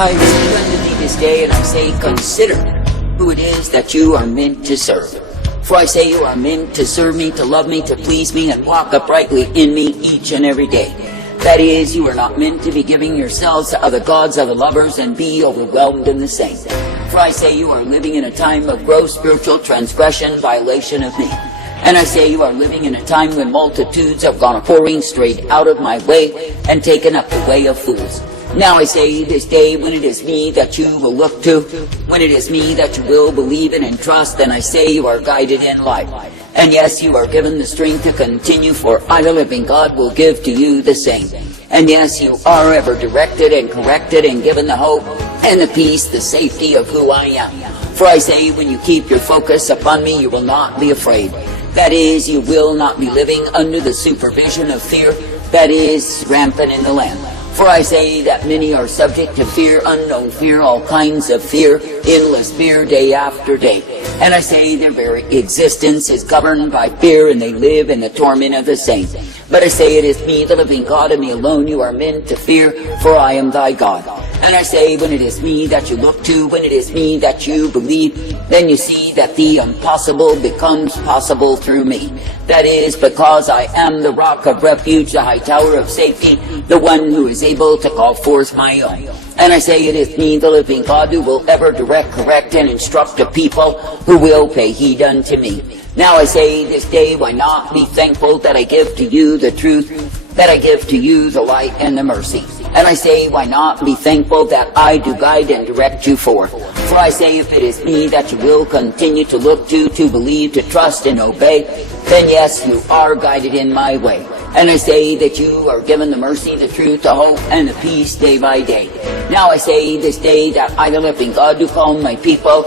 I say unto thee this day, and I say, consider who it is that you are meant to serve. For I say you are meant to serve me, to love me, to please me, and walk uprightly in me each and every day. That is, you are not meant to be giving yourselves to other gods, other lovers, and be overwhelmed in the same. For I say you are living in a time of gross spiritual transgression, violation of me. And I say you are living in a time when multitudes have gone pouring straight out of my way and taken up the way of fools. Now I say this day, when it is me that you will look to, when it is me that you will believe in and trust, then I say you are guided in life. And yes, you are given the strength to continue, for I, the living God, will give to you the same. And yes, you are ever directed and corrected and given the hope and the peace, the safety of who I am. For I say, when you keep your focus upon me, you will not be afraid. That is, you will not be living under the supervision of fear that is rampant in the land. For I say that many are subject to fear, unknown fear, all kinds of fear, endless fear, day after day. And I say their very existence is governed by fear, and they live in the torment of the same. But I say it is me, the living God, and me alone you are meant to fear, for I am thy God. And I say, when it is me that you look to, when it is me that you believe, then you see that the impossible becomes possible through me. That is, because I am the rock of refuge, the high tower of safety, the one who is able to call forth my own. And I say it is me, the living God, who will ever direct, correct, and instruct the people who will pay heed unto me. Now I say this day, why not be thankful that I give to you the truth, that I give to you the light and the mercy. And I say, why not be thankful that I do guide and direct you forth. For I say, if it is me that you will continue to look to believe, to trust, and obey, then yes, you are guided in my way. And I say that you are given the mercy, the truth, the hope, and the peace day by day. Now I say this day that I, the living God, do call my people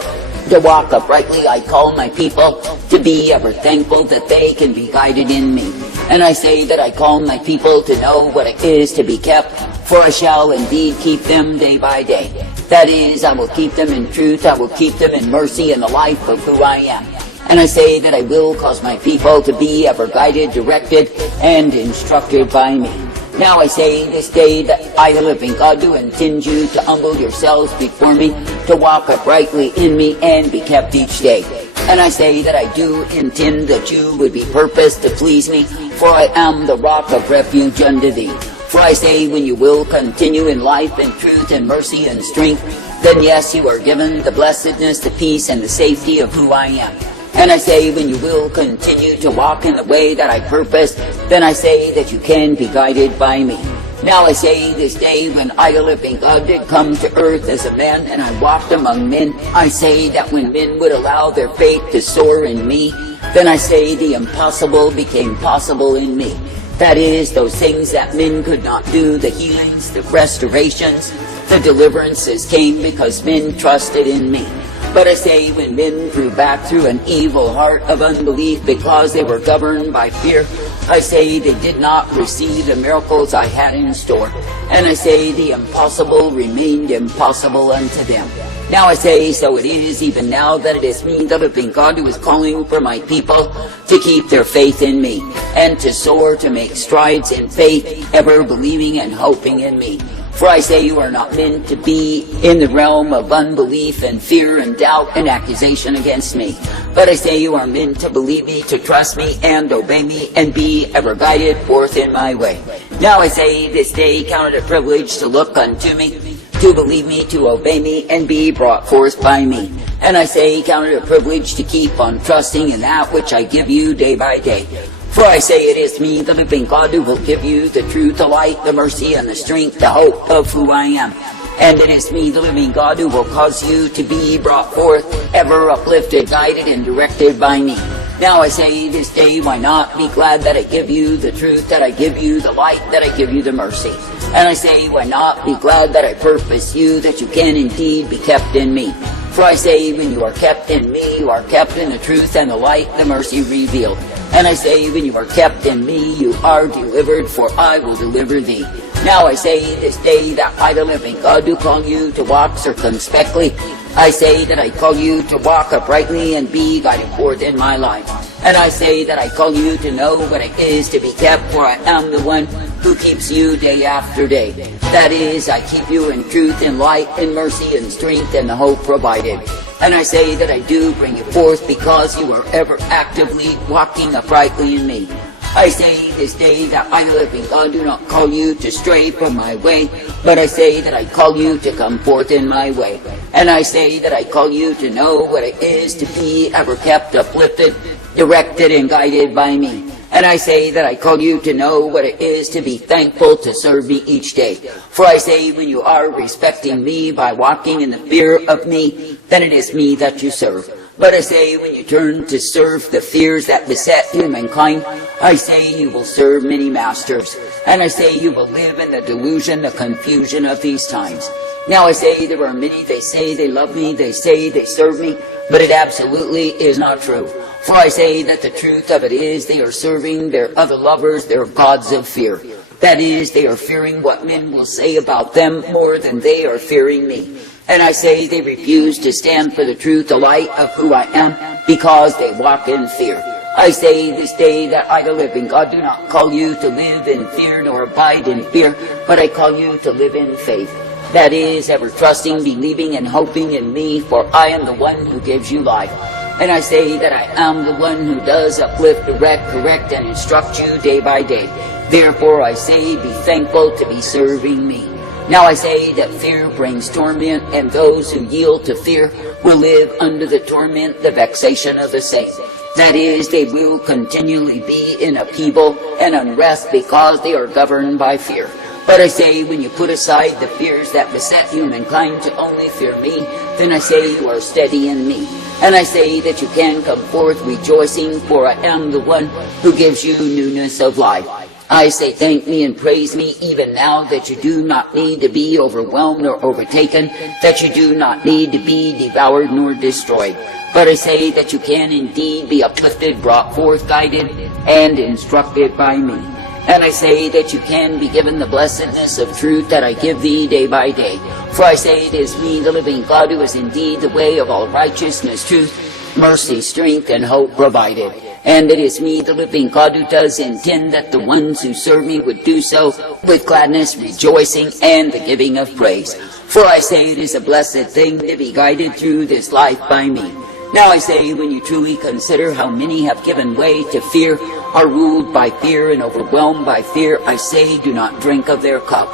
to walk uprightly. I call my people to be ever thankful that they can be guided in me. And I say that I call my people to know what it is to be kept, for I shall indeed keep them day by day. That is, I will keep them in truth, I will keep them in mercy and the life of who I am. And I say that I will cause my people to be ever guided, directed, and instructed by me. Now I say this day that I, the living God, do intend you to humble yourselves before me, to walk uprightly in me, and be kept each day. And I say that I do intend that you would be purposed to please me, for I am the rock of refuge unto thee. For I say, when you will continue in life and truth and mercy and strength, then yes, you are given the blessedness, the peace, and the safety of who I am. And I say, when you will continue to walk in the way that I purpose, then I say that you can be guided by me. Now I say this day, when I, the living God, did come to earth as a man, and I walked among men, I say that when men would allow their faith to soar in me, then I say the impossible became possible in me. That is, those things that men could not do, the healings, the restorations, the deliverances came because men trusted in me. But I say, when men drew back through an evil heart of unbelief because they were governed by fear, I say they did not receive the miracles I had in store. And I say the impossible remained impossible unto them. Now I say, so it is even now that it is me, the living God, who is calling for my people to keep their faith in me, and to soar, to make strides in faith, ever believing and hoping in me. For I say you are not meant to be in the realm of unbelief and fear and doubt and accusation against me. But I say you are meant to believe me, to trust me, and obey me, and be ever guided forth in my way. Now I say this day, count it a privilege to look unto me, to believe me, to obey me, and be brought forth by me. And I say, count it a privilege to keep on trusting in that which I give you day by day. For I say it is me, the living God, who will give you the truth, the light, the mercy, and the strength, the hope of who I am. And it is me, the living God, who will cause you to be brought forth, ever uplifted, guided, and directed by me. Now I say this day, why not be glad that I give you the truth, that I give you the light, that I give you the mercy. And I say, why not be glad that I purpose you, that you can indeed be kept in me. For I say, when you are kept in me, you are kept in the truth and the light, the mercy revealed. And I say, when you are kept in me, you are delivered, for I will deliver thee. Now I say this day that I, the living God, do call you to walk circumspectly. I say that I call you to walk uprightly and be guided forth in my life. And I say that I call you to know what it is to be kept, for I am the one who keeps you day after day. That is, I keep you in truth and light and mercy and strength and the hope provided. And I say that I do bring you forth because you are ever actively walking uprightly in me. I say this day that I, the living God, do not call you to stray from my way, but I say that I call you to come forth in my way. And I say that I call you to know what it is to be ever kept uplifted, directed, and guided by me. And I say that I call you to know what it is to be thankful to serve me each day. For I say when you are respecting me by walking in the fear of me, then it is me that you serve. But I say when you turn to serve the fears that beset humankind, I say you will serve many masters. And I say you will live in the delusion, the confusion of these times. Now I say there are many, they say they love me, they say they serve me, but it absolutely is not true. For I say that the truth of it is they are serving their other lovers, their gods of fear. That is, they are fearing what men will say about them more than they are fearing me. And I say they refuse to stand for the truth, the light of who I am, because they walk in fear. I say this day that I, the living God, do not call you to live in fear nor abide in fear, but I call you to live in faith. That is, ever trusting, believing, and hoping in me, for I am the one who gives you life. And I say that I am the one who does uplift, direct, correct, and instruct you day by day. Therefore I say, be thankful to be serving me. Now I say that fear brings torment, and those who yield to fear will live under the torment, the vexation of the same. That is, they will continually be in upheaval and unrest because they are governed by fear. But I say, when you put aside the fears that beset humankind to only fear me, then I say you are steady in me. And I say that you can come forth rejoicing, for I am the one who gives you newness of life. I say thank me and praise me even now that you do not need to be overwhelmed or overtaken, that you do not need to be devoured nor destroyed. But I say that you can indeed be uplifted, brought forth, guided, and instructed by me. And I say that you can be given the blessedness of truth that I give thee day by day. For I say it is me, the living God, who is indeed the way of all righteousness, truth, mercy, strength, and hope provided. And it is me, the living God, who does intend that the ones who serve me would do so with gladness, rejoicing, and the giving of praise. For I say it is a blessed thing to be guided through this life by me. Now I say, when you truly consider how many have given way to fear, are ruled by fear and overwhelmed by fear, I say, do not drink of their cup.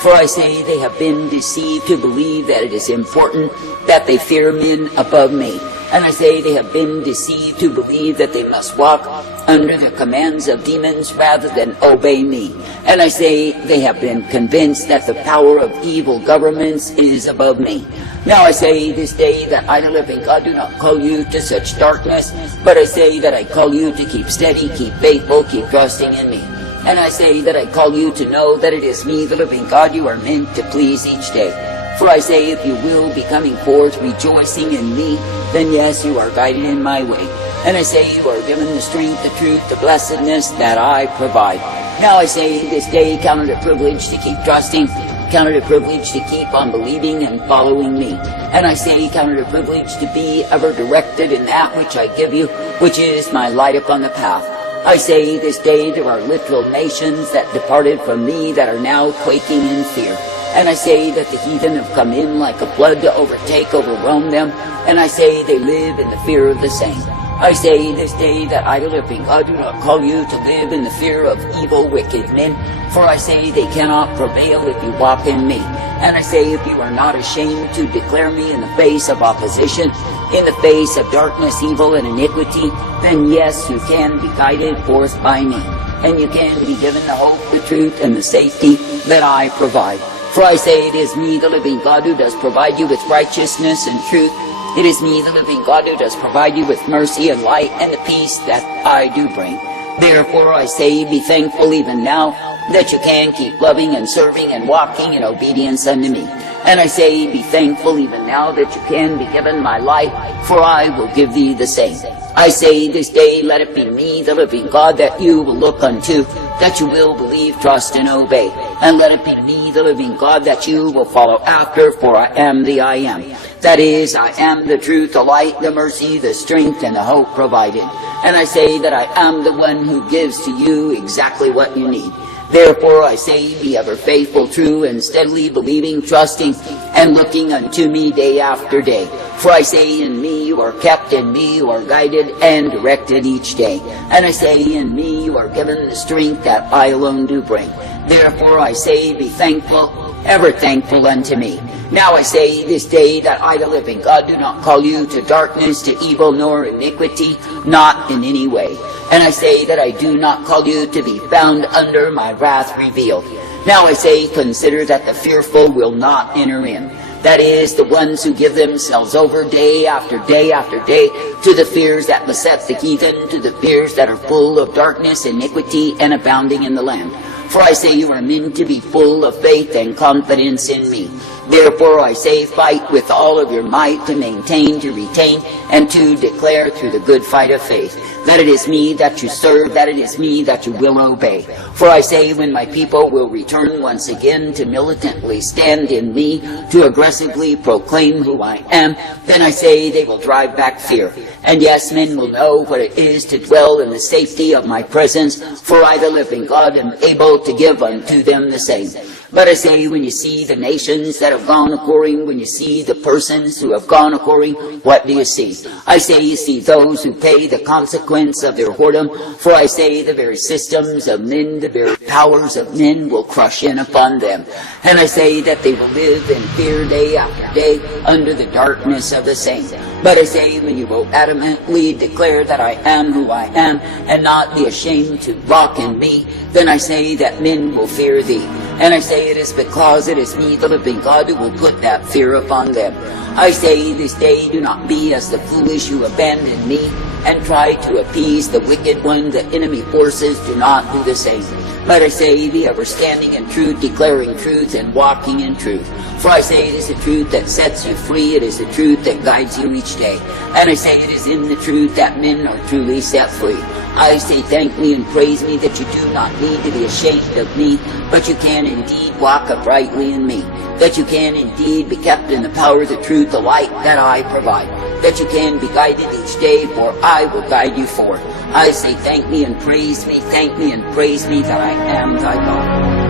For I say they have been deceived to believe that it is important that they fear men above me. And I say they have been deceived to believe that they must walk under the commands of demons rather than obey me. And I say they have been convinced that the power of evil governments is above me. Now I say this day that I, the living God, do not call you to such darkness, but I say that I call you to keep steady, keep faithful, keep trusting in me. And I say that I call you to know that it is me, the living God, you are meant to please each day. For I say, if you will be coming forth rejoicing in me, then yes, you are guided in my way. And I say you are given the strength, the truth, the blessedness that I provide. Now I say this day, count it a privilege to keep trusting, count it a privilege to keep on believing and following me. And I say, count it a privilege to be ever directed in that which I give you, which is my light upon the path. I say this day there are literal nations that departed from me that are now quaking in fear. And I say that the heathen have come in like a flood to overtake, overwhelm them. And I say they live in the fear of the same. I say this day that I, the living God, do not call you to live in the fear of evil, wicked men. For I say they cannot prevail if you walk in me. And I say if you are not ashamed to declare me in the face of opposition, in the face of darkness, evil, and iniquity, then yes, you can be guided forth by me. And you can be given the hope, the truth, and the safety that I provide. For I say it is me, the living God, who does provide you with righteousness and truth. It is me, the living God, who does provide you with mercy and light and the peace that I do bring. Therefore I say, be thankful even now that you can keep loving and serving and walking in obedience unto me. And I say, be thankful even now that you can be given my life, for I will give thee the same. I say this day, let it be me, the living God, that you will look unto, that you will believe, trust, and obey. And let it be me, the living God, that you will follow after, for I am the I am. That is, I am the truth, the light, the mercy, the strength, and the hope provided. And I say that I am the one who gives to you exactly what you need. Therefore I say, be ever faithful, true, and steadily believing, trusting, and looking unto me day after day. For I say, in me you are kept, in me you are guided and directed each day. And I say, in me you are given the strength that I alone do bring. Therefore I say, be thankful, ever thankful unto me. Now I say this day that I, the living God, do not call you to darkness, to evil, nor iniquity, not in any way. And I say that I do not call you to be found under my wrath revealed. Now I say, consider that the fearful will not enter in. That is, the ones who give themselves over day after day after day to the fears that beset the heathen, to the fears that are full of darkness, iniquity, and abounding in the land. For I say you are meant to be full of faith and confidence in me. Therefore I say, fight with all of your might to maintain, to retain, and to declare through the good fight of faith that it is me that you serve, that it is me that you will obey. For I say, when my people will return once again to militantly stand in me, to aggressively proclaim who I am, then I say they will drive back fear. And yes, men will know what it is to dwell in the safety of my presence, for I, the living God, am able to give unto them the same. But I say, when you see the nations that have gone a-whoring, when you see the persons who have gone a-whoring, what do you see? I say you see those who pay the consequence of their whoredom, for I say the very systems of men, the very powers of men will crush in upon them. And I say that they will live in fear day after day under the darkness of the same. But I say, when you will adamantly declare that I am who I am, and not be ashamed to walk in me, then I say that men will fear thee. And I say it is because it is me, the living God, who will put that fear upon them. I say this day, do not be as the foolish who abandon me and try to appease the wicked one. The enemy forces do not do the same. But I say, be ever standing in truth, declaring truth, and walking in truth. For I say it is the truth that sets you free, it is the truth that guides you each day. And I say it is in the truth that men are truly set free. I say, thank me and praise me that you do not need to be ashamed of me, but you can indeed walk uprightly in me. That you can indeed be kept in the power of the truth, the light that I provide. That you can be guided each day, for I will guide you forth. I say, thank me and praise me, thank me and praise me that I am thy God.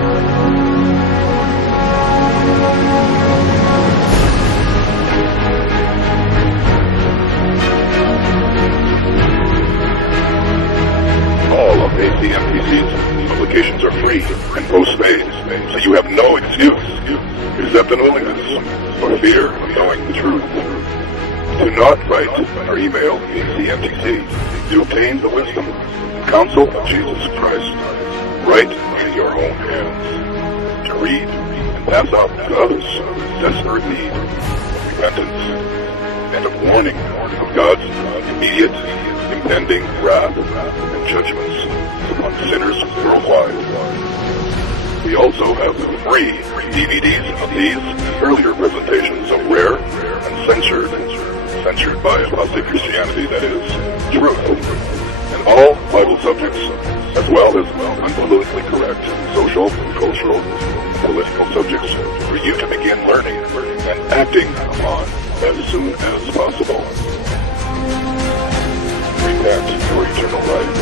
All of ACMPC's publications are free and post-paid, so you have no excuse, except an willingness or fear of knowing the truth. Do not write or email ACMPC to obtain the wisdom and counsel of Jesus Christ. Write in your own hands, to read and pass on to others in desperate need of repentance and of warning of God's immediate impending wrath and judgments upon sinners worldwide. We also have free DVDs of these earlier presentations of rare and censored by apostate Christianity, that is, truth, and all Bible subjects, as well as unpolitically correct social, cultural, political subjects for you to begin learning and acting upon as soon as possible. Repent for eternal life.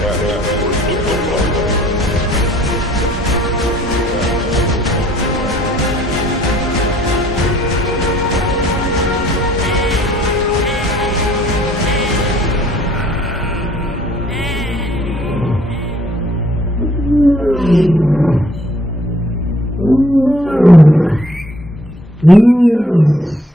Repent for eternal life. Mm-hmm.